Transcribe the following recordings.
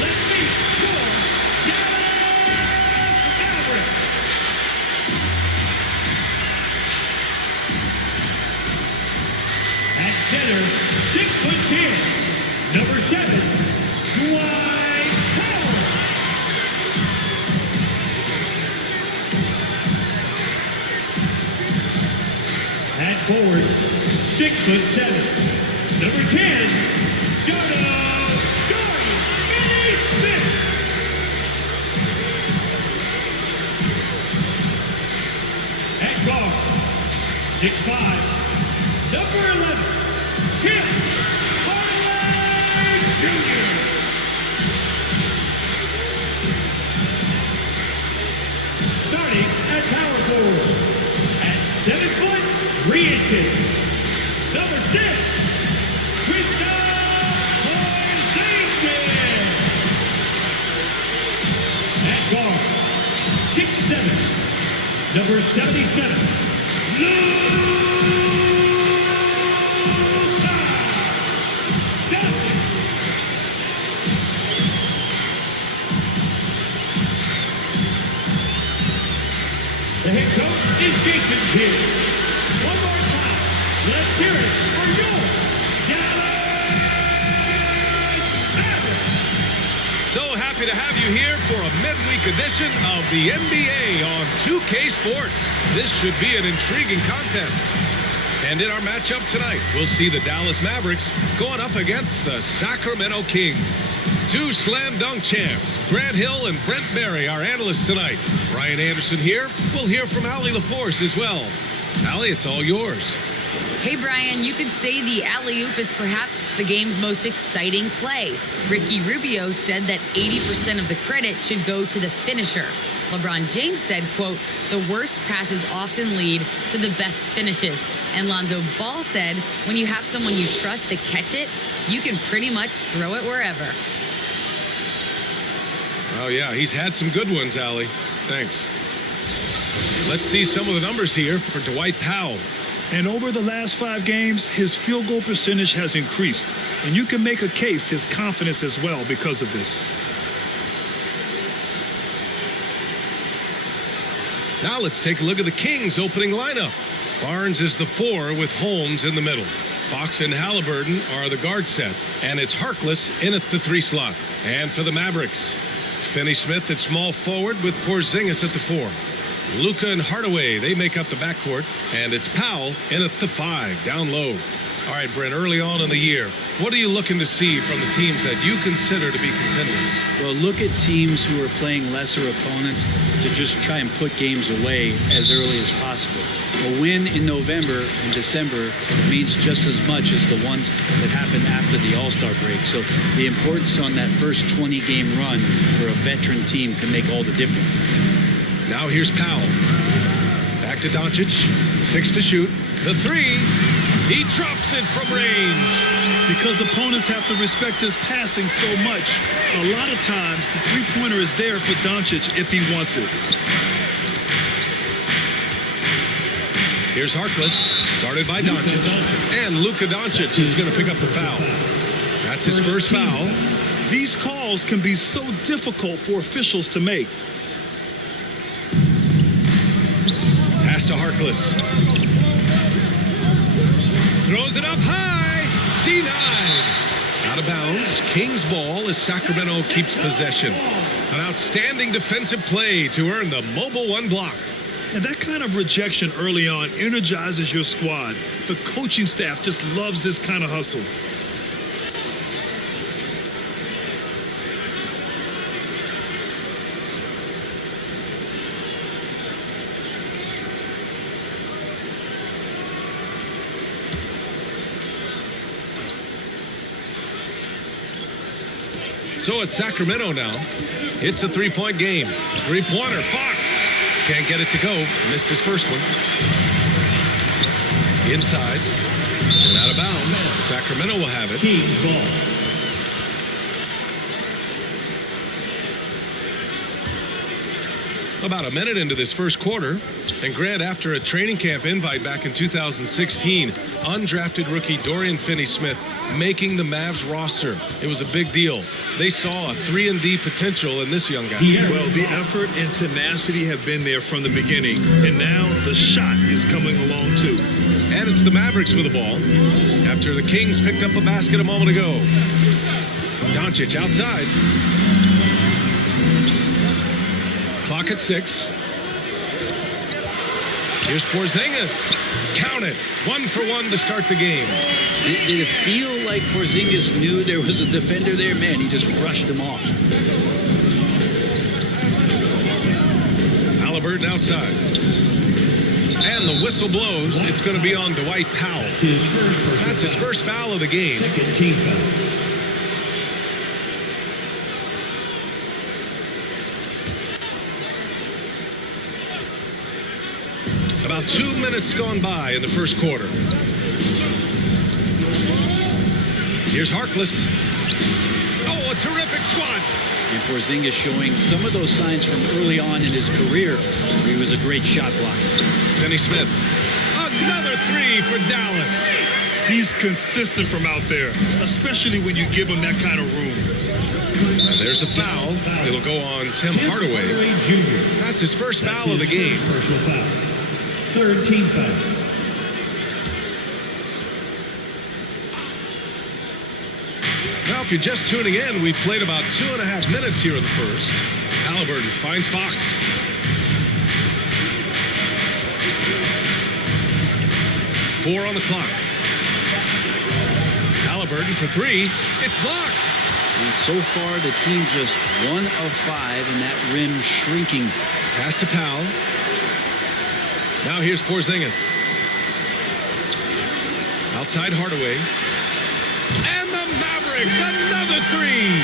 Let's meet your Dallas Mavericks. At center, 6'10", number 7, Dwight Howard. At forward, 6'7", number 10, Dorian Finney-Smith. At guard, 6'5", number 11, Tim Hardaway Jr. Starting at power forward, at 7 foot 3 inches, number 6, Porzingis. At guard, 6'7", number 77, The head coach is Jason Kidd. One more time, let's hear it for your Dallas Mavericks. So happy to have you here for a midweek edition of the NBA on 2K Sports. This should be an intriguing contest. And in our matchup tonight, we'll see the Dallas Mavericks going up against the Sacramento Kings. Two slam dunk champs, Grant Hill and Brent Berry, our analysts tonight. Brian Anderson here. We'll hear from Allie LaForce as well. Allie, it's all yours. Hey, Brian, you could say the alley-oop is perhaps the game's most exciting play. Ricky Rubio said that 80% of the credit should go to the finisher. LeBron James said, quote, the worst passes often lead to the best finishes. And Lonzo Ball said, when you have someone you trust to catch it, you can pretty much throw it wherever. Oh, yeah, he's had some good ones, Allie. Thanks. Let's see some of the numbers here for Dwight Powell. And over the last 5 games, his field goal percentage has increased. And you can make a case his confidence as well because of this. Now let's take a look at the Kings' opening lineup. Barnes is the 4 with Holmes in the middle. Fox and Halliburton are the guard set. And it's Harkless in at the 3 slot. And for the Mavericks, Finney-Smith at small forward with Porzingis at the 4. Luka and Hardaway, they make up the backcourt. And it's Powell in at the 5, down low. All right, Brent, early on in the year, what are you looking to see from the teams that you consider to be contenders? Well, look at teams who are playing lesser opponents to just try and put games away as early as possible. A win in November and December means just as much as the ones that happened after the All-Star break. So the importance on that first 20-game run for a veteran team can make all the difference. Now here's Powell. Back to Doncic. 6 to shoot. The 3. He drops it from range. Because opponents have to respect his passing so much, a lot of times the three-pointer is there for Doncic if he wants it. Here's Harkless, guarded by Doncic. And Luka Doncic is going to pick up the foul. That's his first foul. These calls can be so difficult for officials to make. Pass to Harkless. Throws it up high. Denied. Out of bounds. Kings ball as Sacramento keeps possession. An outstanding defensive play to earn the mobile 1 block. And that kind of rejection early on energizes your squad. The coaching staff just loves this kind of hustle. So it's Sacramento now. It's a 3-point game. 3-pointer. Fox can't get it to go. Missed his first one. Inside. And out of bounds. Sacramento will have it. Kings ball. About a minute into this first quarter, and Grant, after a training camp invite back in 2016, undrafted rookie Dorian Finney-Smith making the Mavs roster. It was a big deal. They saw a 3-and-D potential in this young guy. Well, the effort and tenacity have been there from the beginning, and now the shot is coming along too. And it's the Mavericks with the ball after the Kings picked up a basket a moment ago. Doncic outside. Clock at 6. Here's Porzingis. Count it. 1 for 1 to start the game. Did it feel like Porzingis knew there was a defender there? Man, he just brushed him off. Halliburton outside. And the whistle blows. It's going to be on Dwight Powell. That's his first foul of the game. Second team foul. About 2 minutes gone by in the first quarter. Here's Harkless. Oh, a terrific squat. And Porzingis showing some of those signs from early on in his career. He was a great shot blocker. Finney-Smith. Another 3 for Dallas. He's consistent from out there, especially when you give him that kind of room. And there's the foul. It'll go on Tim Hardaway. Jr. That's his first foul of the game. Personal foul. Third team foul. Now, if you're just tuning in, we played about 2.5 minutes here in the first. Halliburton finds Fox. Four on the clock. Halliburton for 3. It's blocked. And so far, the team just 1 of 5, and that rim shrinking. Pass to Powell. Now here's Porzingis. Outside Hardaway. And the Mavericks, another 3.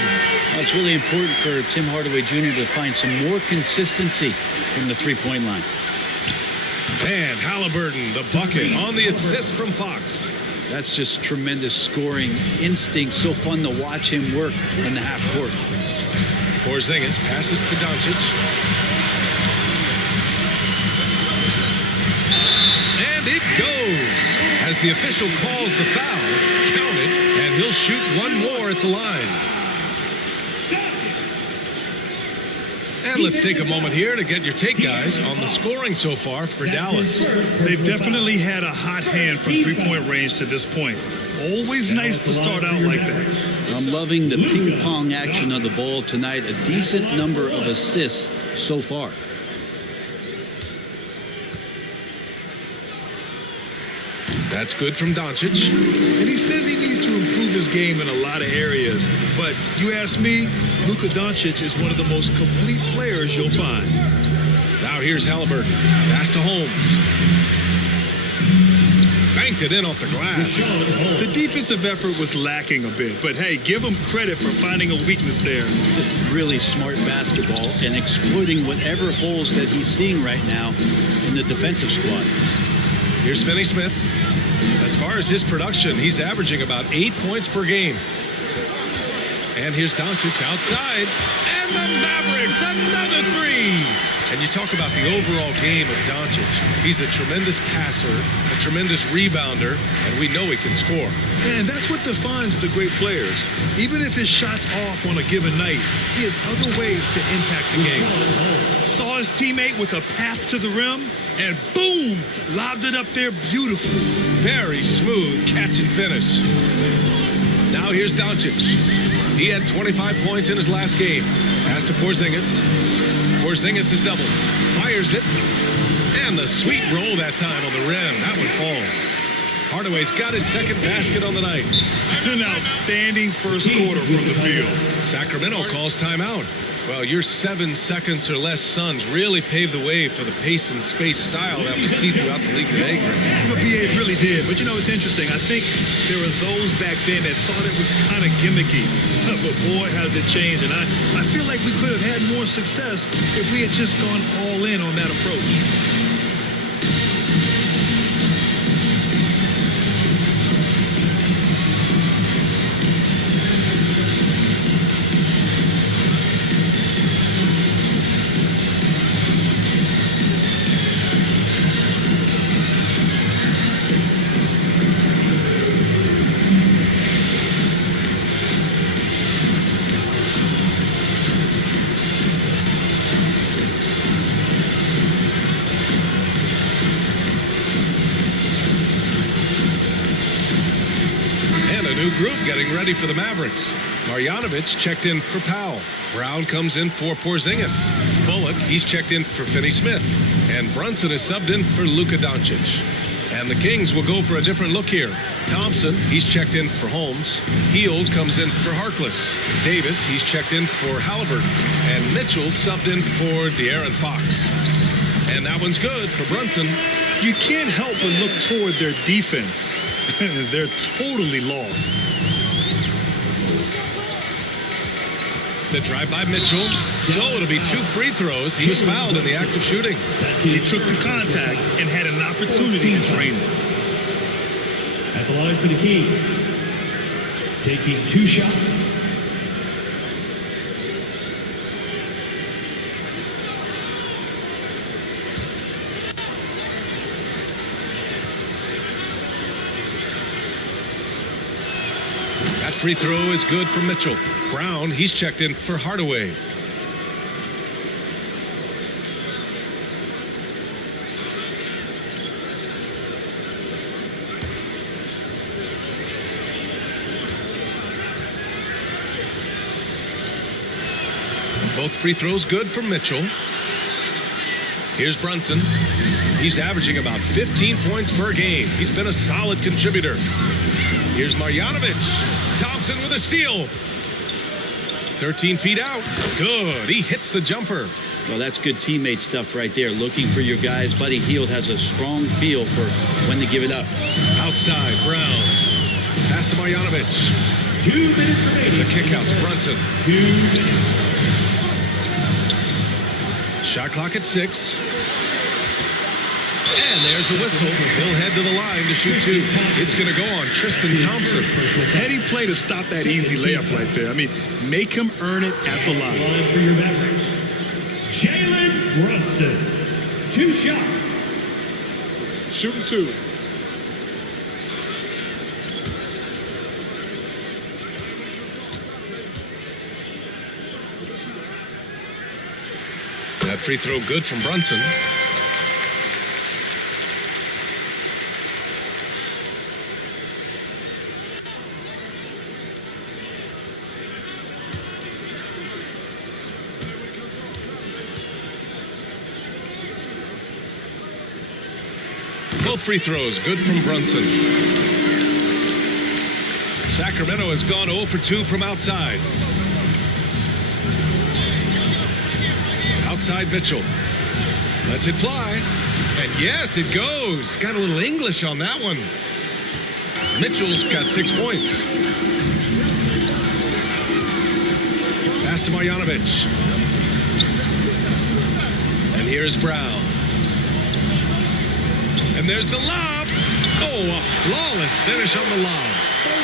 Well, it's really important for Tim Hardaway Jr. to find some more consistency from the three-point line. And Halliburton, the bucket on the assist from Fox. That's just tremendous scoring instinct. So fun to watch him work in the half court. Porzingis passes to Doncic. And it goes as the official calls the foul. Count it, and he'll shoot one more at the line. And let's take a moment here to get your take, guys, on the scoring so far for Dallas. They've definitely had a hot hand from three-point range to this point. Always nice to start out like that. I'm loving the ping-pong action of the ball tonight. A decent number of assists so far. That's good from Doncic. And he says he needs to improve his game in a lot of areas. But you ask me, Luka Doncic is one of the most complete players you'll find. Now here's Halliburton. Pass to Holmes. Banked it in off the glass. The defensive effort was lacking a bit. But hey, give him credit for finding a weakness there. Just really smart basketball and exploiting whatever holes that he's seeing right now in the defensive squad. Here's Finney-Smith. As far as his production, he's averaging about 8 points per game. And here's Doncic outside. And the Mavericks, another 3. And you talk about the overall game of Doncic. He's a tremendous passer, a tremendous rebounder, and we know he can score. And that's what defines the great players. Even if his shot's off on a given night, he has other ways to impact the game. Saw his teammate with a path to the rim, and boom, lobbed it up there beautifully. Very smooth catch and finish. Now here's Doncic. He had 25 points in his last game. Pass to Porzingis. Porzingis is doubled. Fires it. And the sweet roll that time on the rim. That one falls. Hardaway's got his second basket on the night. An outstanding first quarter from the field. Sacramento calls timeout. Well, your 7 seconds or less Suns really paved the way for the pace and space style that we see throughout the league today, Greg. BA really did. But, you know, it's interesting. I think there were those back then that thought it was kind of gimmicky. But, boy, has it changed. And I feel like we could have had more success if we had just gone all in on that approach. getting ready for the Mavericks. Marjanovic checked in for Powell. Brown comes in for Porzingis. Bullock, he's checked in for Finney-Smith. And Brunson is subbed in for Luka Doncic. And the Kings will go for a different look here. Thompson, he's checked in for Holmes. Hield comes in for Harkless. Davis, he's checked in for Halliburton. And Mitchell subbed in for De'Aaron Fox. And that one's good for Brunson. You can't help but look toward their defense. They're totally lost. The drive by Mitchell. So it'll be 2 free throws. He was fouled in the act of shooting. He took the contact and had an opportunity to drain it. At the line for the Kings, taking 2 shots. That free throw is good for Mitchell. Brown, he's checked in for Hardaway. Both free throws good for Mitchell. Here's Brunson. He's averaging about 15 points per game. He's been a solid contributor. Here's Marjanovic. Thompson with a steal. 13 feet out. Good. He hits the jumper. Well, that's good teammate stuff right there. Looking for your guys. Buddy Hield has a strong feel for when to give it up. Outside, Brown. Pass to Marjanovic. 2 minutes remaining. The kick out to Brunson. 2 minutes. Shot clock at 6. And there's a whistle. He'll head to the line to shoot 2. It's going to go on Tristan Thompson. Heady play to stop that easy layup right there. I mean, make him earn it at the line. Line for your Mavericks, Jalen Brunson. 2 shots. Shooting 2. That free throw good from Brunson. Both free throws good from Brunson. Sacramento has gone 0 for 2 from outside. Outside Mitchell. Lets it fly. And yes, it goes. Got a little English on that one. Mitchell's got 6 points. Pass to Marjanovic. And here's Brown. And there's the lob. Oh, a flawless finish on the lob.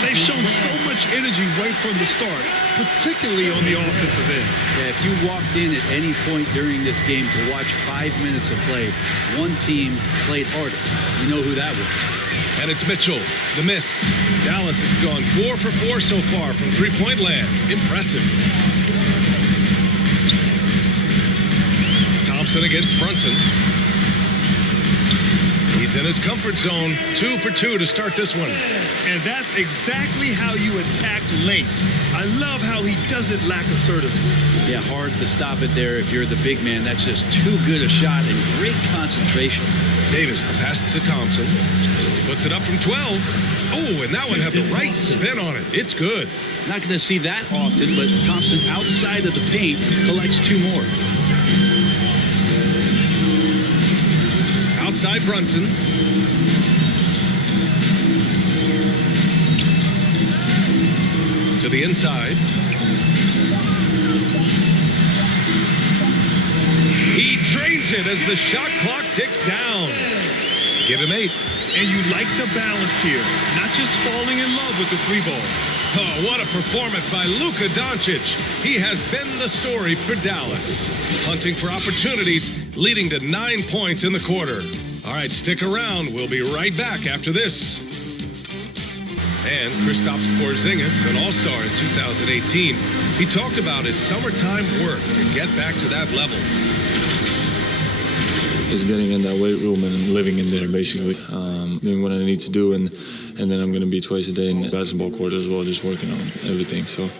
They've shown so much energy right from the start, particularly on the offensive end. Yeah, if you walked in at any point during this game to watch 5 minutes of play, one team played harder. You know who that was. And it's Mitchell, the miss. Dallas has gone 4 for 4 so far from three-point land. Impressive. Thompson against Brunson. He's in his comfort zone. 2 for 2 to start this one. And that's exactly how you attack length. I love how he doesn't lack assertiveness. Yeah, hard to stop it there if you're the big man. That's just too good a shot and great concentration. Davis, the pass to Thompson. Puts it up from 12. Oh, and that one had the right spin on it. It's good. Not going to see that often, but Thompson outside of the paint collects 2 more. Outside Brunson. To the inside. He drains it as the shot clock ticks down. Give him 8. And you like the balance here, not just falling in love with the 3-ball. Oh, what a performance by Luka Doncic. He has been the story for Dallas. Hunting for opportunities, leading to 9 points in the quarter. All right, stick around. We'll be right back after this. And Kristaps Porzingis, an all-star in 2018, he talked about his summertime work to get back to that level. Is getting in that weight room and living in there, basically, doing what I need to do, and and then I'm going to be twice a day in the basketball court as well, just working on everything. So.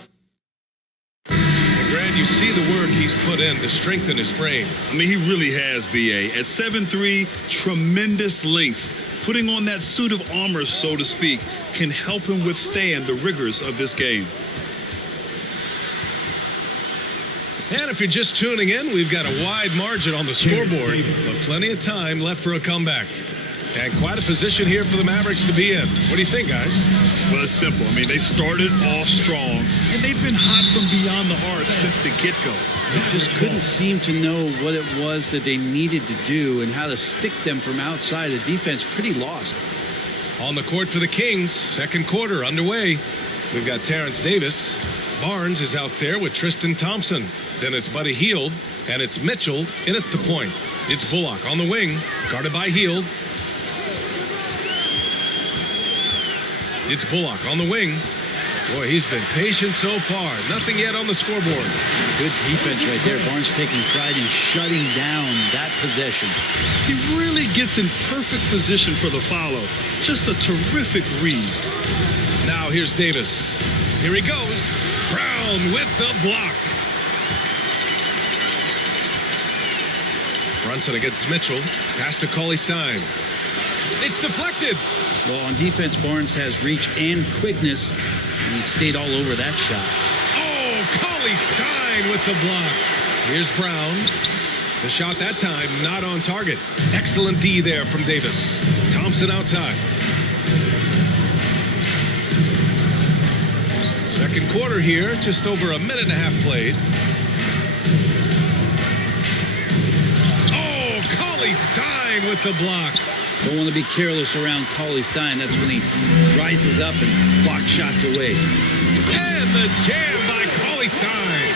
Grant, you see the work he's put in to strengthen his frame. I mean, he really has, B.A. At 7'3", tremendous length. Putting on that suit of armor, so to speak, can help him withstand the rigors of this game. And if you're just tuning in, we've got a wide margin on the scoreboard, but plenty of time left for a comeback. And quite a position here for the Mavericks to be in. What do you think, guys? Well, it's simple. I mean, they started off strong, and they've been hot from beyond the arc since the get-go. They just couldn't seem to know what it was that they needed to do and how to stick them from outside. The defense pretty lost. On the court for the Kings, second quarter underway. We've got Terrence Davis. Barnes is out there with Tristan Thompson. Then it's Buddy Hield, and it's Mitchell in at the point. It's Bullock on the wing, guarded by Hield. It's Bullock on the wing. Boy, he's been patient so far. Nothing yet on the scoreboard. Good defense right there. Barnes taking pride in shutting down that possession. He really gets in perfect position for the follow. Just a terrific read. Now here's Davis. Here he goes. Brown with the block. Brunson against Mitchell. Pass to Cauley-Stein. It's deflected. Well, on defense, Barnes has reach and quickness, and he stayed all over that shot. Oh, Cauley-Stein with the block. Here's Brown. The shot that time not on target. Excellent D there from Davis. Thompson outside. Second quarter here, just over a minute and a half played. Oh, Cauley-Stein with the block. Don't want to be careless around Cauley-Stein. That's when he rises up and blocks shots away. And the jam by Cauley-Stein.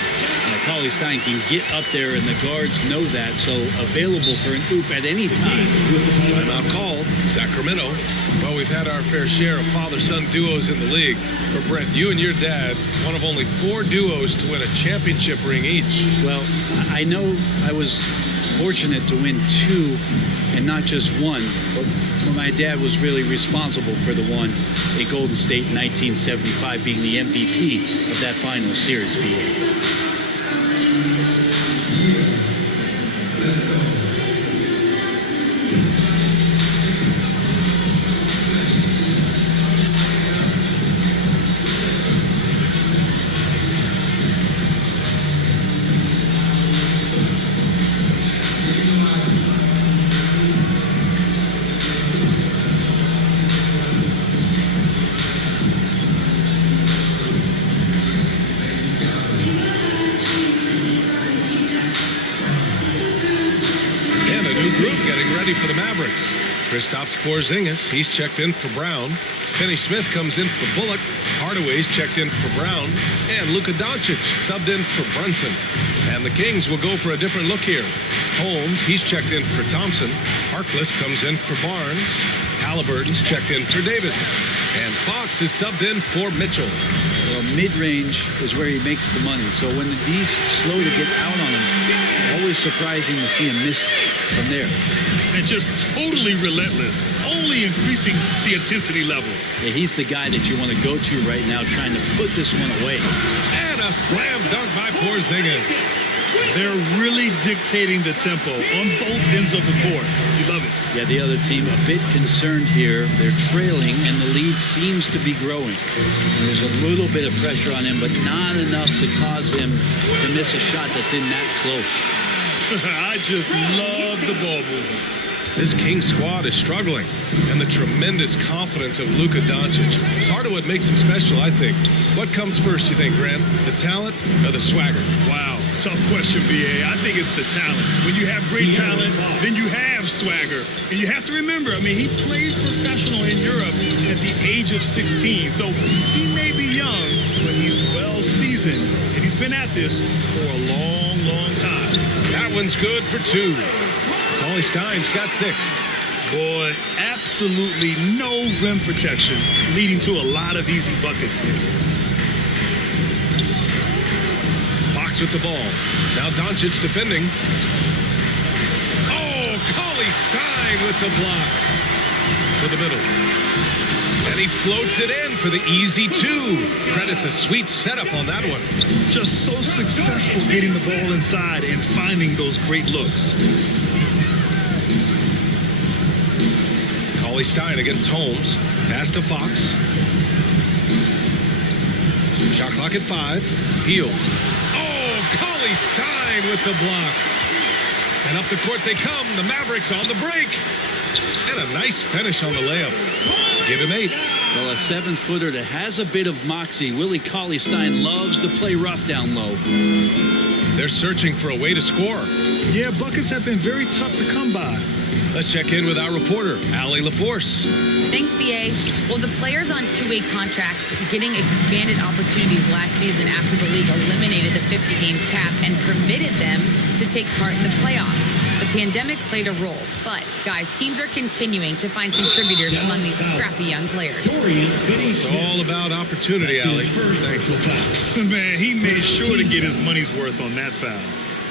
Now, Cauley-Stein can get up there, and the guards know that, so available for an oop at any time. Timeout called, Sacramento. Well, we've had our fair share of father-son duos in the league. But Brent, you and your dad, one of only 4 duos to win a championship ring each. Well, I know I was fortunate to win 2 and not just 1, but my dad was really responsible for the one at Golden State in 1975, being the MVP of that final series. Let's go. For the Mavericks. Kristaps Porzingis, he's checked in for Brown. Finney-Smith comes in for Bullock. Hardaway's checked in for Brown. And Luka Doncic subbed in for Brunson. And the Kings will go for a different look here. Holmes, he's checked in for Thompson. Harkless comes in for Barnes. Halliburton's checked in for Davis. And Fox is subbed in for Mitchell. Well, mid-range is where he makes the money. So when the D's slow to get out on him, always surprising to see him miss from there. And just totally relentless, only increasing the intensity level. Yeah, he's the guy that you want to go to right now, trying to put this one away. And a slam dunk by Porzingis. They're really dictating the tempo on both ends of the court. You love it. Yeah, the other team a bit concerned here. They're trailing, and the lead seems to be growing. There's a little bit of pressure on him, but not enough to cause him to miss a shot that's in that close. I just love the ball movement. This King squad is struggling, and the tremendous confidence of Luka Doncic. Part of what makes him special, I think. What comes first, you think, Grant? The talent or the swagger? Wow, tough question, B.A. I think it's the talent. When you have great talent, then you have swagger. And you have to remember, I mean, he played professional in Europe at the age of 16. So he may be young, but he's well seasoned. And he's been at this for a long, long time. That one's good for 2. Cauley-Stein's got 6. Boy, absolutely no rim protection, leading to a lot of easy buckets here. Fox with the ball. Now Doncic defending. Oh, Cauley-Stein with the block. To the middle. And he floats it in for the easy two. Credit the sweet setup on that one. Just so successful getting the ball inside and finding those great looks. Cauley Stein against Holmes. Pass to Fox. Shot clock at 5. Heel. Oh, Cauley Stein with the block. And up the court they come. The Mavericks on the break. And a nice finish on the layup. Give him 8. Well, a 7-footer that has a bit of moxie. Willie Cauley Stein loves to play rough down low. They're searching for a way to score. Yeah, buckets have been very tough to come by. Let's check in with our reporter, Allie LaForce. Thanks, BA. Well, the players on two-way contracts getting expanded opportunities last season after the league eliminated the 50-game cap and permitted them to take part in the playoffs. The pandemic played a role, but, guys, teams are continuing to find contributors among these scrappy young players. It's all about opportunity, Allie. Thanks. Man, he made sure to get his money's worth on that foul.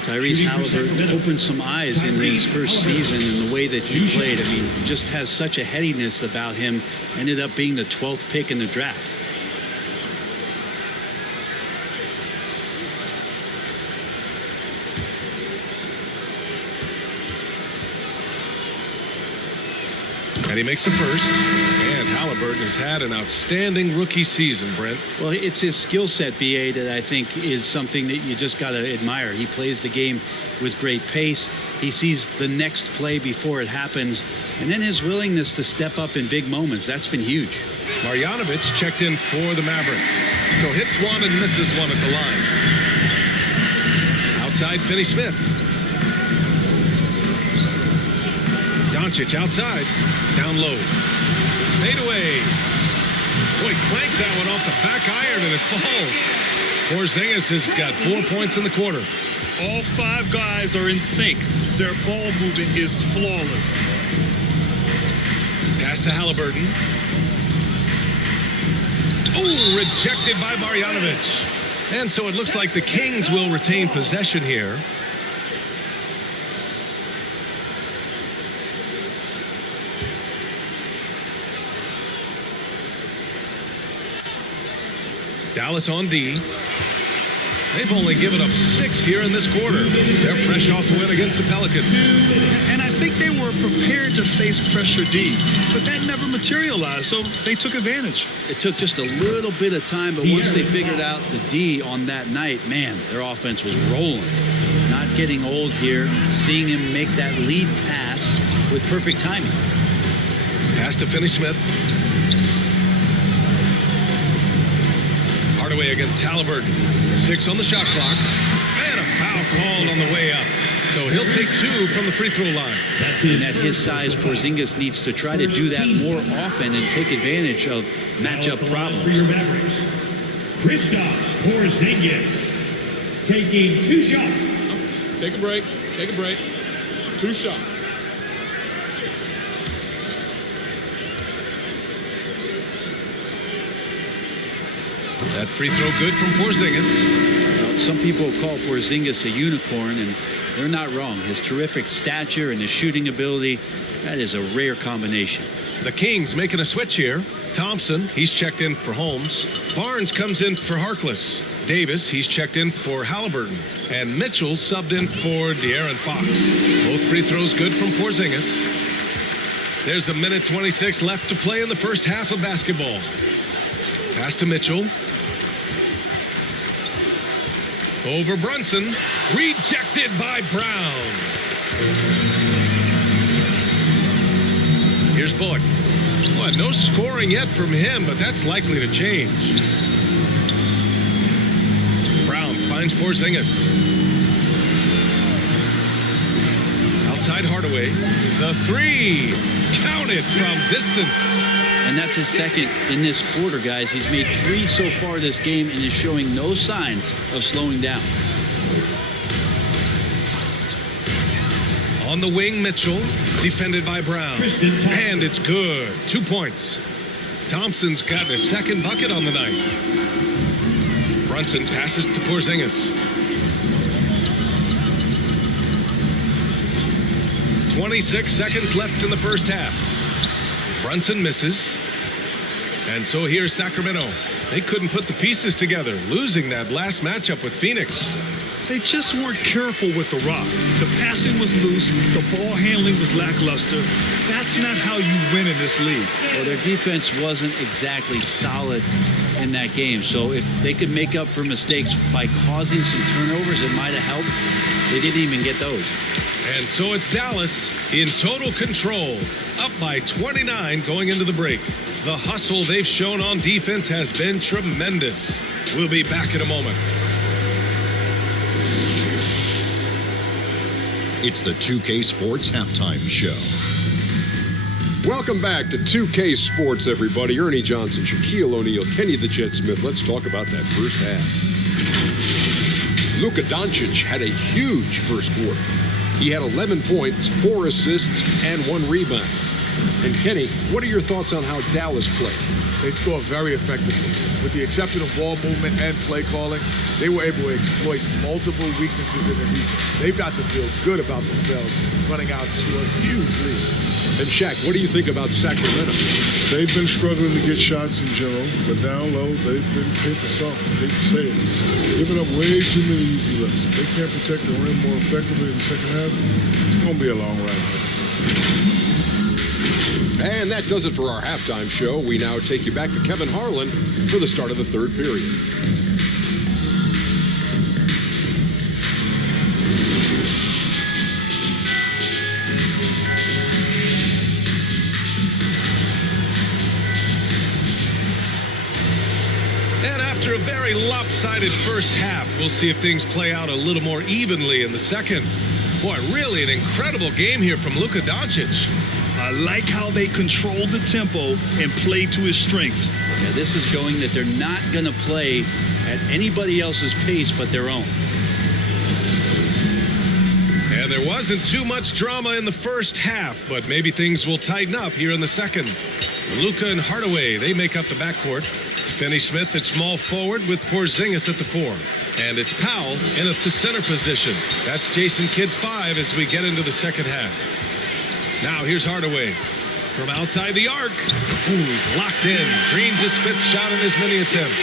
Tyrese Halliburton opened some eyes in his first season in the way that he played. I mean, just has such a headiness about him. Ended up being the 12th pick in the draft. And he makes the first. And Halliburton has had an outstanding rookie season, Brent. Well, it's his skill set, BA, that I think is something that you just got to admire. He plays the game with great pace. He sees the next play before it happens. And then his willingness to step up in big moments. That's been huge. Marjanovic checked in for the Mavericks. So hits one and misses one at the line. Outside, Finney-Smith. Doncic outside. Down low. Fade away. Boy, clanks that one off the back iron and it falls. Porzingis has got 4 points in the quarter. All 5 guys are in sync. Their ball movement is flawless. Pass to Halliburton. Oh, rejected by Marjanovic. And so it looks like the Kings will retain possession here. Dallas on D. They've only given up 6 here in this quarter. They're fresh off the win against the Pelicans. And I think they were prepared to face pressure D, but that never materialized, so they took advantage. It took just a little bit of time, but once they figured out the D on that night, man, their offense was rolling. Not getting old here, seeing him make that lead pass with perfect timing. Pass to Finney-Smith. Hardaway against Halliburton. 6 on the shot clock. And a foul called on the way up. So he'll take 2 from the free throw line. And at his size, Porzingis needs to try to do that more often and take advantage of matchup problems. For your Mavericks, Kristaps Porzingis taking 2 shots. Take a break. Take a break. 2 shots. That free throw good from Porzingis. Some people call Porzingis a unicorn, and they're not wrong. His terrific stature and his shooting ability, that is a rare combination. The Kings making a switch here. Thompson, he's checked in for Holmes. Barnes comes in for Harkless. Davis, he's checked in for Halliburton. And Mitchell subbed in for De'Aaron Fox. Both free throws good from Porzingis. There's a minute 26 left to play in the first half of basketball. Pass to Mitchell. Over Brunson. Rejected by Brown. Here's Bullock. Well, no scoring yet from him, but that's likely to change. Brown finds Porzingis. Outside Hardaway. The 3. Counted from distance. And that's his second in this quarter, guys. He's made 3 so far this game and is showing no signs of slowing down. On the wing, Mitchell, defended by Brown. And it's good. 2 points. Thompson's got his second bucket on the night. Brunson passes to Porzingis. 26 seconds left in the first half. Brunson misses. And so here's Sacramento. They couldn't put the pieces together, losing that last matchup with Phoenix. They just weren't careful with the rock. The passing was loose. The ball handling was lackluster. That's not how you win in this league. Well, their defense wasn't exactly solid in that game. So if they could make up for mistakes by causing some turnovers, it might have helped. They didn't even get those. And so it's Dallas in total control, up by 29 going into the break. The hustle they've shown on defense has been tremendous. We'll be back in a moment. It's the 2K Sports Halftime Show. Welcome back to 2K Sports, everybody. Ernie Johnson, Shaquille O'Neal, Kenny the Jet Smith. Let's talk about that first half. Luka Doncic had a huge first quarter. He had 11 points, 4 assists, and 1 rebound. And Kenny, what are your thoughts on how Dallas played? They scored very effectively. With the exception of ball movement and play calling, they were able to exploit multiple weaknesses in the defense. They've got to feel good about themselves running out to a huge lead. And Shaq, what do you think about Sacramento? They've been struggling to get shots in general, but down low, they've been paper soft. I hate to say it. Giving up way too many easy looks. If they can't protect the rim more effectively in the second half, it's going to be a long ride. And that does it for our halftime show. We now take you back to Kevin Harlan for the start of the third period. And after a very lopsided first half, we'll see if things play out a little more evenly in the second. Boy, really an incredible game here from Luka Doncic. I like how they controlled the tempo and played to his strengths. Yeah, this is showing that they're not going to play at anybody else's pace but their own. And there wasn't too much drama in the first half, but maybe things will tighten up here in the second. Luka and Hardaway, they make up the backcourt. Finney-Smith at small forward with Porzingis at the 4. And it's Powell in at the center position. That's Jason Kidd's 5 as we get into the second half. Now here's Hardaway from outside the arc. Ooh, he's locked in. Dreams his 5th shot in as many attempts.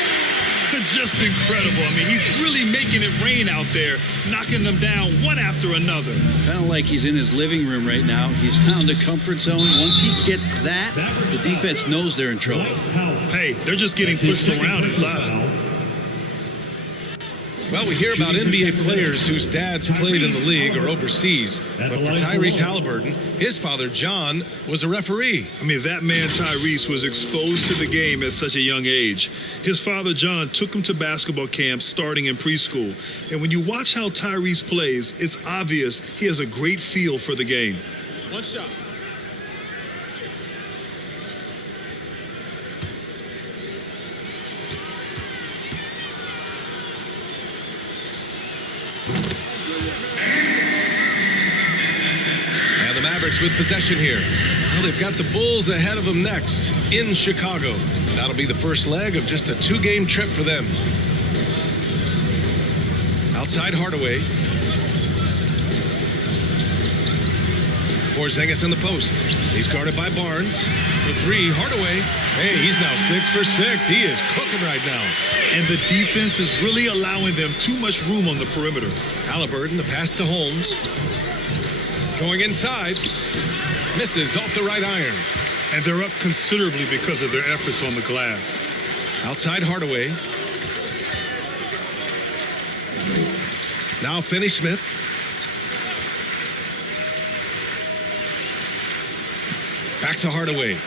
Just incredible. I mean, he's really making it rain out there, knocking them down one after another. Kind of like he's in his living room right now. He's found a comfort zone. Once he gets that, the defense knows they're in trouble. Hey, they're just getting pushed around inside. Well, we hear about NBA players whose dads played in the league or overseas. But for Tyrese Halliburton, his father, John, was a referee. I mean, that man, Tyrese, was exposed to the game at such a young age. His father, John, took him to basketball camps starting in preschool. And when you watch how Tyrese plays, it's obvious he has a great feel for the game. One shot. And the Mavericks with possession here. Well, they've got the Bulls ahead of them next in Chicago. That'll be the first leg of just a 2-game trip for them. Outside Hardaway. Porzingis in the post. He's guarded by Barnes. The 3, Hardaway. Hey, he's now 6 for 6. He is cooking right now. And the defense is really allowing them too much room on the perimeter. Halliburton, the pass to Holmes. Going inside. Misses off the right iron. And they're up considerably because of their efforts on the glass. Outside Hardaway. Now Finney-Smith. Back to Hardaway.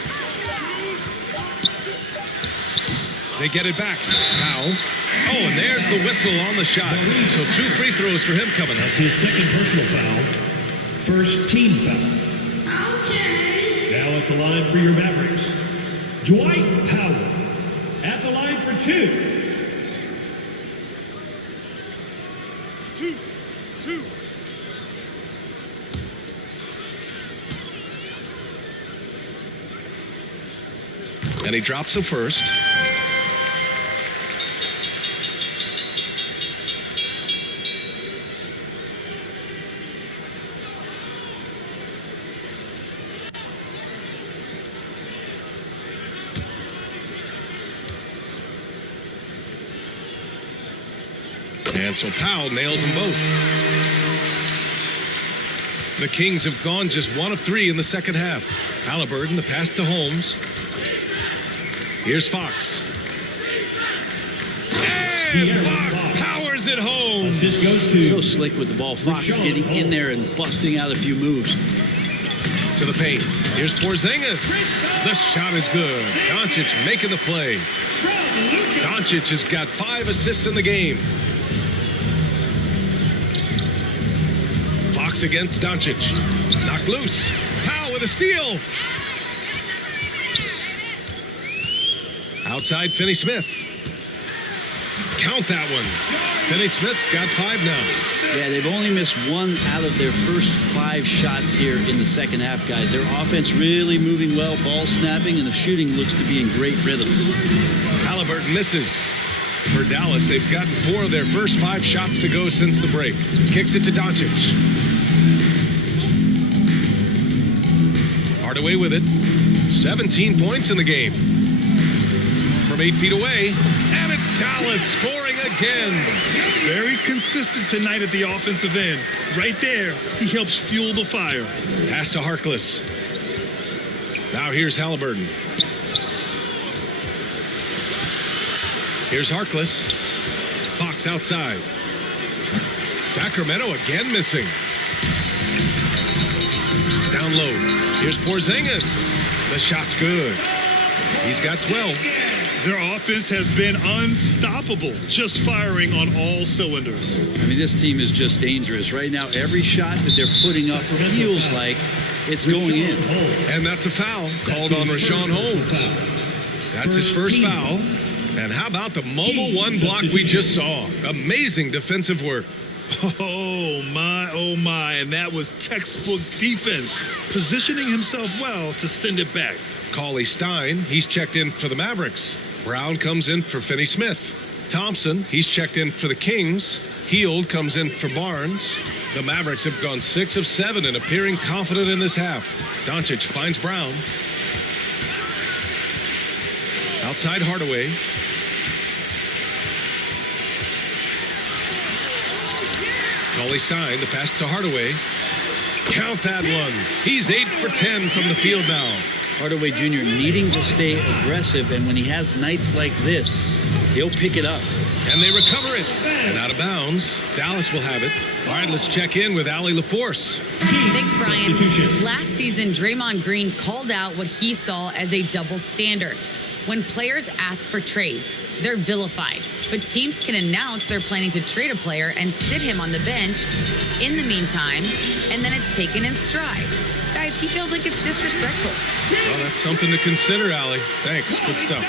They get it back. Powell. Oh, and there's the whistle on the shot. So 2 free throws for him coming up. That's his second personal foul. First team foul. Okay. Now at the line for your Mavericks, Dwight Powell. At the line for 2. Two. And he drops the first. And so Powell nails them both. The Kings have gone just 1 of 3 in the second half. Halliburton, the pass to Holmes. Here's Fox. And Fox powers it home. Assist goes to So slick with the ball. Fox getting in there and busting out a few moves. To the paint. Here's Porzingis. The shot is good. Doncic making the play. Doncic has got 5 assists in the game. Fox against Doncic. Knocked loose. Powell with a steal. Outside Finney-Smith. Count that one. Finney-Smith's got 5 now. Yeah, they've only missed 1 out of their first 5 shots here in the second half, guys. Their offense really moving well, ball snapping, and the shooting looks to be in great rhythm. Halliburton misses. For Dallas, they've gotten 4 of their first 5 shots to go since the break. Kicks it to Doncic. Hardaway with it. 17 points in the game. From 8 feet away, and it's Dallas scoring again. Very consistent tonight at the offensive end. Right there, he helps fuel the fire. Pass to Harkless. Now here's Halliburton. Here's Harkless. Fox outside. Sacramento again missing. Down low. Here's Porzingis. The shot's good. He's got 12. Their offense has been unstoppable, just firing on all cylinders. I mean, this team is just dangerous. Right now, every shot that they're putting up feels like it's going in. And that's a foul called on Rashawn Holmes. That's his first foul. And how about the mobile 1 block we just saw? Amazing defensive work. Oh my, and that was textbook defense, positioning himself well to send it back. Cauley-Stein, he's checked in for the Mavericks. Brown comes in for Finney-Smith. Thompson, he's checked in for the Kings. Hield comes in for Barnes. The Mavericks have gone 6 of 7 and appearing confident in this half. Doncic finds Brown. Outside Hardaway. Cauley-Stein, the pass to Hardaway. Count that one. He's 8 for 10 from the field now. Hardaway Jr. needing to stay aggressive, and when he has nights like this, he'll pick it up. And they recover it. And out of bounds. Dallas will have it. All right, let's check in with Allie LaForce. Thanks, Brian. Last season, Draymond Green called out what he saw as a double standard. When players ask for trades, they're vilified. But teams can announce they're planning to trade a player and sit him on the bench in the meantime, and then it's taken in stride. Guys, he feels like it's disrespectful. Well, that's something to consider, Allie. Thanks. Good stuff.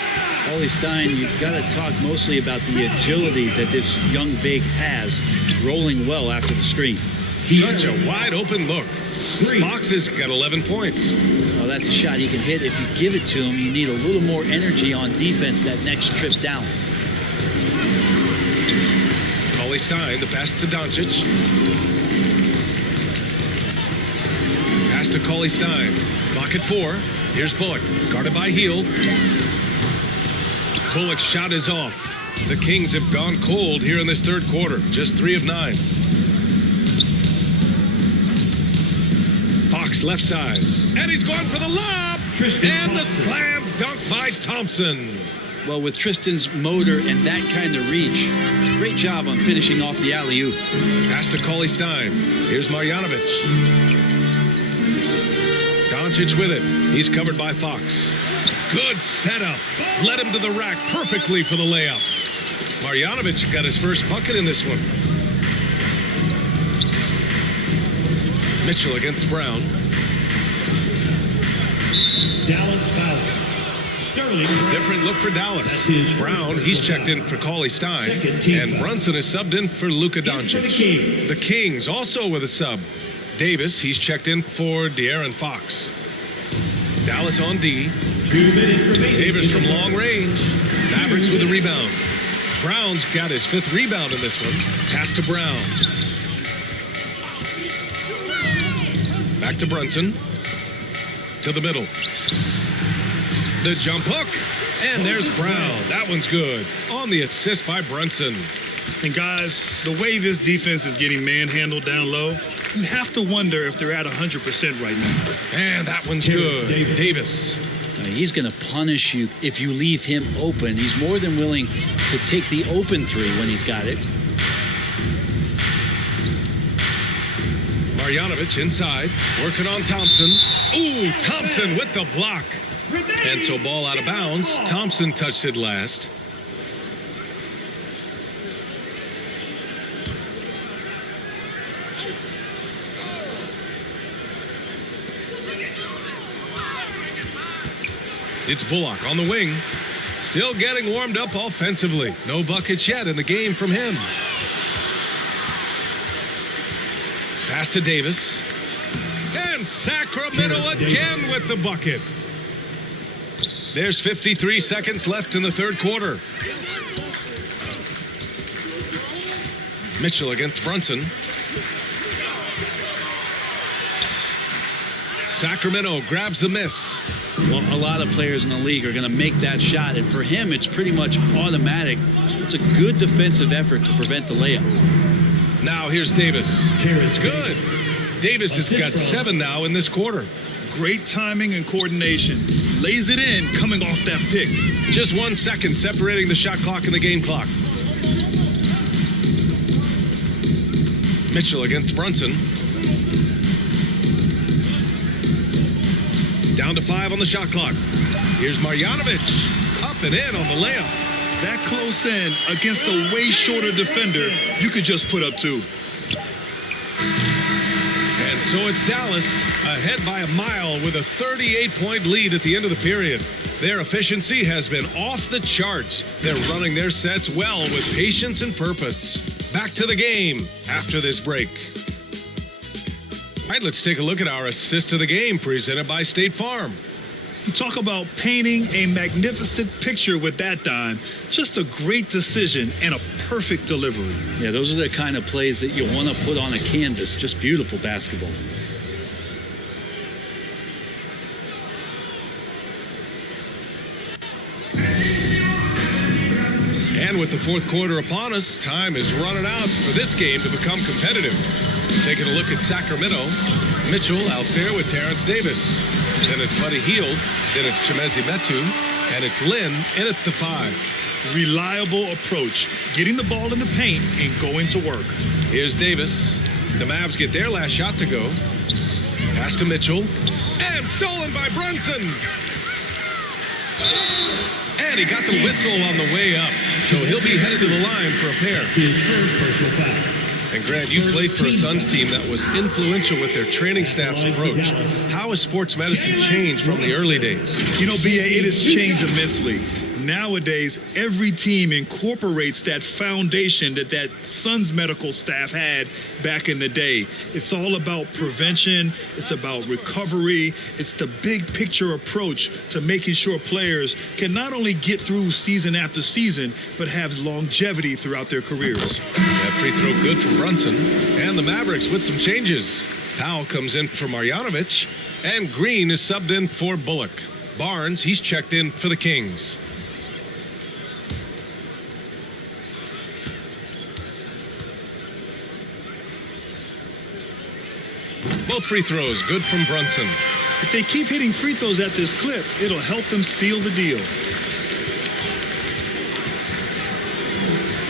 Cauley-Stein, you've got to talk mostly about the agility that this young big has, rolling well after the screen. Such a wide open look. Fox has got 11 points. Well, that's a shot he can hit. If you give it to him, you need a little more energy on defense that next trip down. Cauley-Stein, the pass to Doncic. Pass to Cauley-Stein. Clock at 4. Here's Bullock, guarded by Hield. Bullock's shot is off. The Kings have gone cold here in this third quarter. Just 3 of 9. Fox left side. And he's going for the lob. And the slam dunk by Thompson. Well, with Tristan's motor and that kind of reach, great job on finishing off the alley-oop. Pass to Cauley-Stein. Here's Marjanovic. Doncic with it. He's covered by Fox. Good setup. Led him to the rack perfectly for the layup. Marjanovic got his first bucket in this one. Mitchell against Brown. Dallas foul. Sterling. Different look for Dallas. Brown, he's checked in for Cauley-Stein. And Brunson is subbed in for Luka Doncic. The Kings also with a sub. Davis, he's checked in for De'Aaron Fox. Dallas on D. 2 minutes remaining. Davis from long range. Mavericks with a rebound. Brown's got his 5th rebound in this one. Pass to Brown. Back to Brunson. To the middle. The jump hook. And there's Brown. That one's good. On the assist by Brunson. And guys, the way this defense is getting manhandled down low, you have to wonder if they're at 100% right now. And that one's good. Davis. He's going to punish you if you leave him open. He's more than willing to take the open three when he's got it. Marjanovic inside, working on Thompson. Ooh, Thompson with the block. And so ball out of bounds. Thompson touched it last. It's Bullock on the wing. Still getting warmed up offensively. No buckets yet in the game from him. Pass to Davis. And Sacramento again with the bucket. There's 53 seconds left in the third quarter. Mitchell against Brunson. Sacramento grabs the miss. Well, a lot of players in the league are going to make that shot, and for him, it's pretty much automatic. It's a good defensive effort to prevent the layup. Now here's Davis. It's good. Davis has got 7 now in this quarter. Great timing and coordination. Lays it in coming off that pick. Just 1 second separating the shot clock and the game clock. Mitchell against Brunson. Down to 5 on the shot clock. Here's Marjanovic. Up and in on the layup. That close in against a way shorter defender, you could just put up 2. And so it's Dallas ahead by a mile with a 38-point lead at the end of the period. Their efficiency has been off the charts. They're running their sets well with patience and purpose. Back to the game after this break. All right, let's take a look at our assist of the game presented by State Farm. You talk about painting a magnificent picture with that dime. Just a great decision and a perfect delivery. Yeah, those are the kind of plays that you want to put on a canvas. Just beautiful basketball. And with the fourth quarter upon us, time is running out for this game to become competitive. Taking a look at Sacramento. Mitchell out there with Terrence Davis. Then it's Buddy Hield. Then it's Chimezie Metu. And it's Lynn in at the 5. Reliable approach. Getting the ball in the paint and going to work. Here's Davis. The Mavs get their last shot to go. Pass to Mitchell. And stolen by Brunson. And he got the whistle on the way up. So he'll be headed to the line for a pair. His first personal foul. And Grant, you played for a Suns team that was influential with their training staff's approach. How has sports medicine changed from the early days? You know, B.A., it has changed immensely. Nowadays, every team incorporates that foundation that Suns medical staff had back in the day. It's all about prevention. It's about recovery. It's the big picture approach to making sure players can not only get through season after season, but have longevity throughout their careers. That free throw good from Brunson. And the Mavericks with some changes. Powell comes in for Marjanovic. And Green is subbed in for Bullock. Barnes, he's checked in for the Kings. Both free throws good from Brunson. If they keep hitting free throws at this clip, it'll help them seal the deal.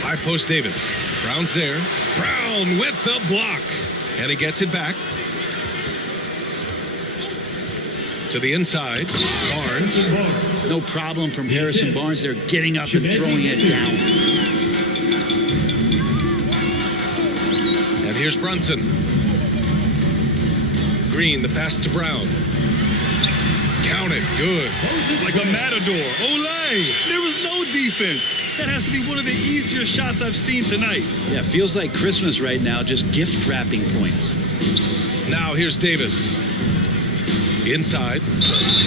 High post Davis. Brown's there. Brown with the block. And he gets it back. To the inside. Barnes. No problem from Harrison Barnes. They're getting up and throwing it down. And here's Brunson. Green, the pass to Brown. Count it, good. Like a matador. Olay! There was no defense. That has to be one of the easier shots I've seen tonight. Yeah, feels like Christmas right now, just gift wrapping points. Now here's Davis. Inside.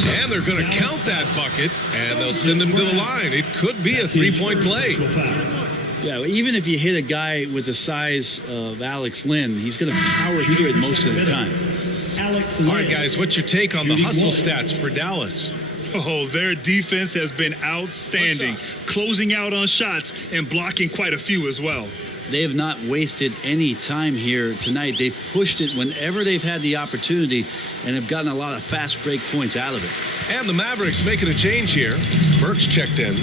And they're going to count that bucket, and they'll send him to the line. It could be a three-point play. Yeah, even if you hit a guy with the size of Alex Lynn, he's going to power through it most of the time. All right, guys, what's your take on the hustle stats for Dallas? Oh, their defense has been outstanding, closing out on shots and blocking quite a few as well. They have not wasted any time here tonight. They've pushed it whenever they've had the opportunity and have gotten a lot of fast break points out of it. And the Mavericks making a change here. Burks checked in.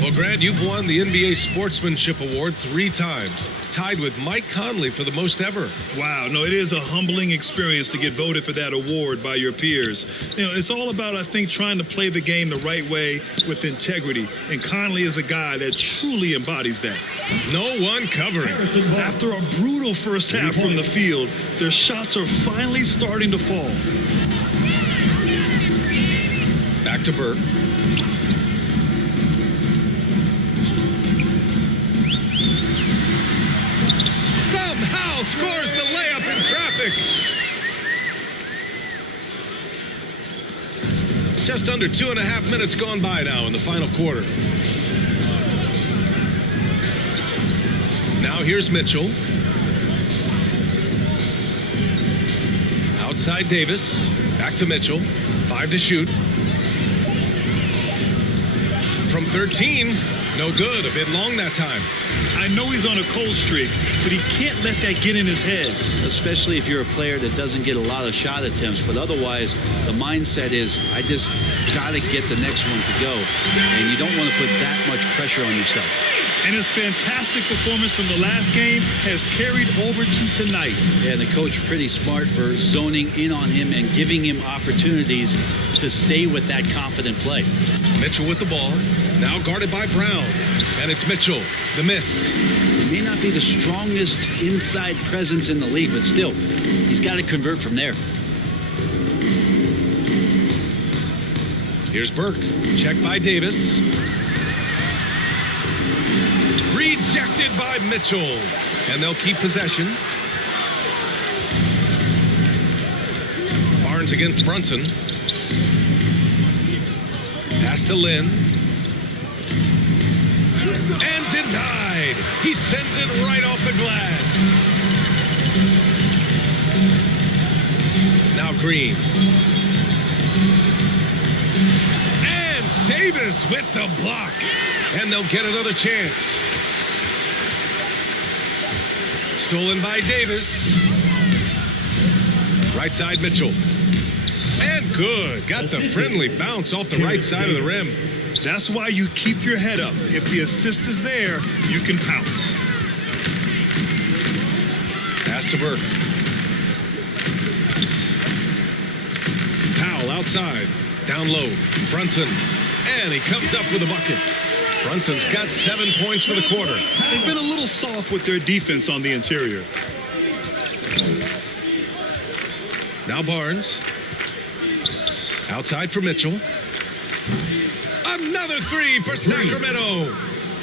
Well, Grant, you've won the NBA Sportsmanship Award 3 times, tied with Mike Conley for the most ever. Wow, no, it is a humbling experience to get voted for that award by your peers. You know, it's all about, I think, trying to play the game the right way with integrity. And Conley is a guy that truly embodies that. No one covering. After a brutal first half from the field, their shots are finally starting to fall. Back to Burke. Somehow scores the layup in traffic. Just under 2.5 minutes gone by now in the final quarter. Now here's Mitchell. Outside Davis. Back to Mitchell. 5 to shoot. From 13. No good. A bit long that time. I know he's on a cold streak, but he can't let that get in his head. Especially if you're a player that doesn't get a lot of shot attempts. But otherwise, the mindset is, I just got to get the next one to go. And you don't want to put that much pressure on yourself. And his fantastic performance from the last game has carried over to tonight. Yeah, and the coach pretty smart for zoning in on him and giving him opportunities to stay with that confident play. Mitchell with the ball. Now guarded by Brown. And it's Mitchell. The miss. He may not be the strongest inside presence in the league, but still, he's got to convert from there. Here's Burke. Check by Davis. Rejected by Mitchell. And they'll keep possession. Barnes against Brunson. Pass to Lynn. And denied. He sends it right off the glass. Now Green. And Davis with the block. And they'll get another chance. Stolen by Davis. Right side Mitchell. And good. Got the friendly bounce off the right side of the rim. That's why you keep your head up. If the assist is there, you can pounce. Pass to Burke. Powell outside. Down low. Brunson. And he comes up with a bucket. Brunson's got 7 points for the quarter. They've been a little soft with their defense on the interior. Now Barnes. Outside for Mitchell. Another 3 for Sacramento.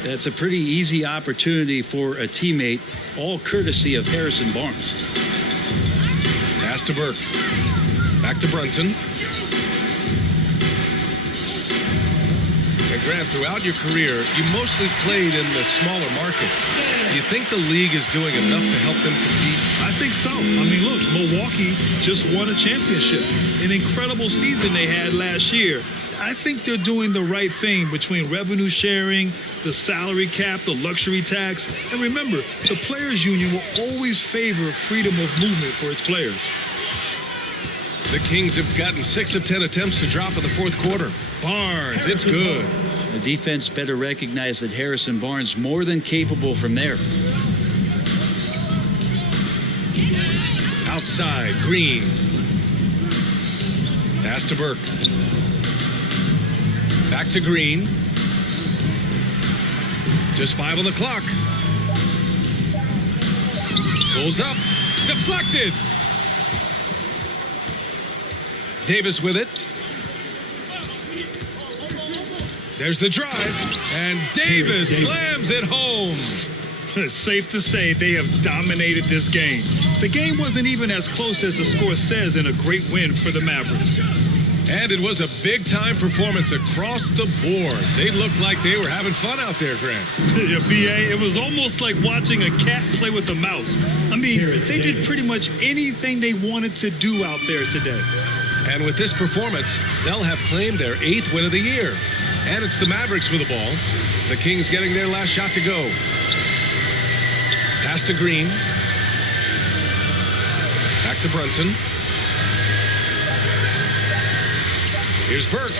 That's a pretty easy opportunity for a teammate, all courtesy of Harrison Barnes. Pass to Burke. Back to Brunson. And Grant, throughout your career, you mostly played in the smaller markets. Do you think the league is doing enough to help them compete? I think so. I mean, look, Milwaukee just won a championship. An incredible season they had last year. I think they're doing the right thing between revenue sharing, the salary cap, the luxury tax. And remember, the Players Union will always favor freedom of movement for its players. The Kings have gotten 6 of 10 attempts to drop in the fourth quarter. Barnes, it's good. The defense better recognize that Harrison Barnes more than capable from there. Outside, Green. Pass to Burke. Back to Green. Just 5 on the clock. Pulls up. Deflected. Davis with it. There's the drive. And Davis slams it home. It's safe to say they have dominated this game. The game wasn't even as close as the score says in a great win for the Mavericks. And it was a big-time performance across the board. They looked like they were having fun out there, Grant. Yeah, B.A., it was almost like watching a cat play with a mouse. I mean, they did pretty much anything they wanted to do out there today. And with this performance, they'll have claimed their 8th win of the year. And it's the Mavericks with the ball. The Kings getting their last shot to go. Pass to Green. Back to Brunson. Here's Burke.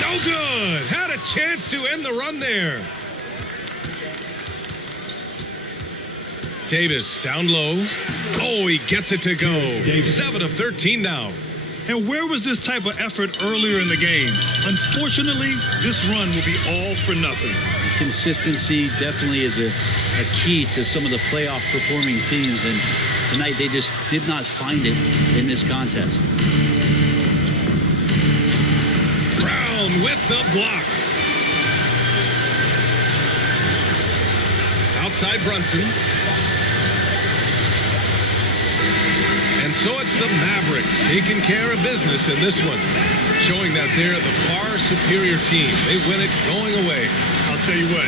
No good. Had a chance to end the run there. Davis down low. Oh, he gets it to go. 7 of 13 now. And where was this type of effort earlier in the game? Unfortunately, this run will be all for nothing. Consistency definitely is a key to some of the playoff performing teams, and tonight they just did not find it in this contest. Brown with the block. Outside Brunson. And so it's the Mavericks taking care of business in this one, showing that they're the far superior team. They win it going away. I'll tell you what,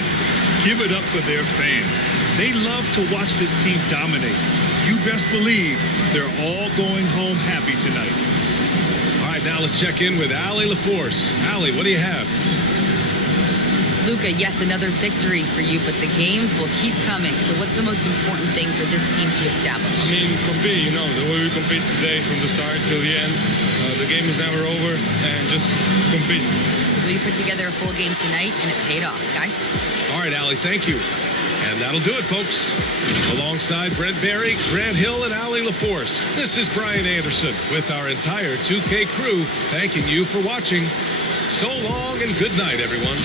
give it up for their fans. They love to watch this team dominate. You best believe they're all going home happy tonight. All right, now let's check in with Allie LaForce. Allie, what do you have? Luca, yes, another victory for you, but the games will keep coming. So what's the most important thing for this team to establish? I mean, compete, you know, the way we compete today from the start till the end. The game is never over, and just compete. Well, you put together a full game tonight, and it paid off, guys. All right, Allie, thank you. And that'll do it, folks. Alongside Brent Barry, Grant Hill, and Allie LaForce, this is Brian Anderson with our entire 2K crew thanking you for watching. So long and good night, everyone.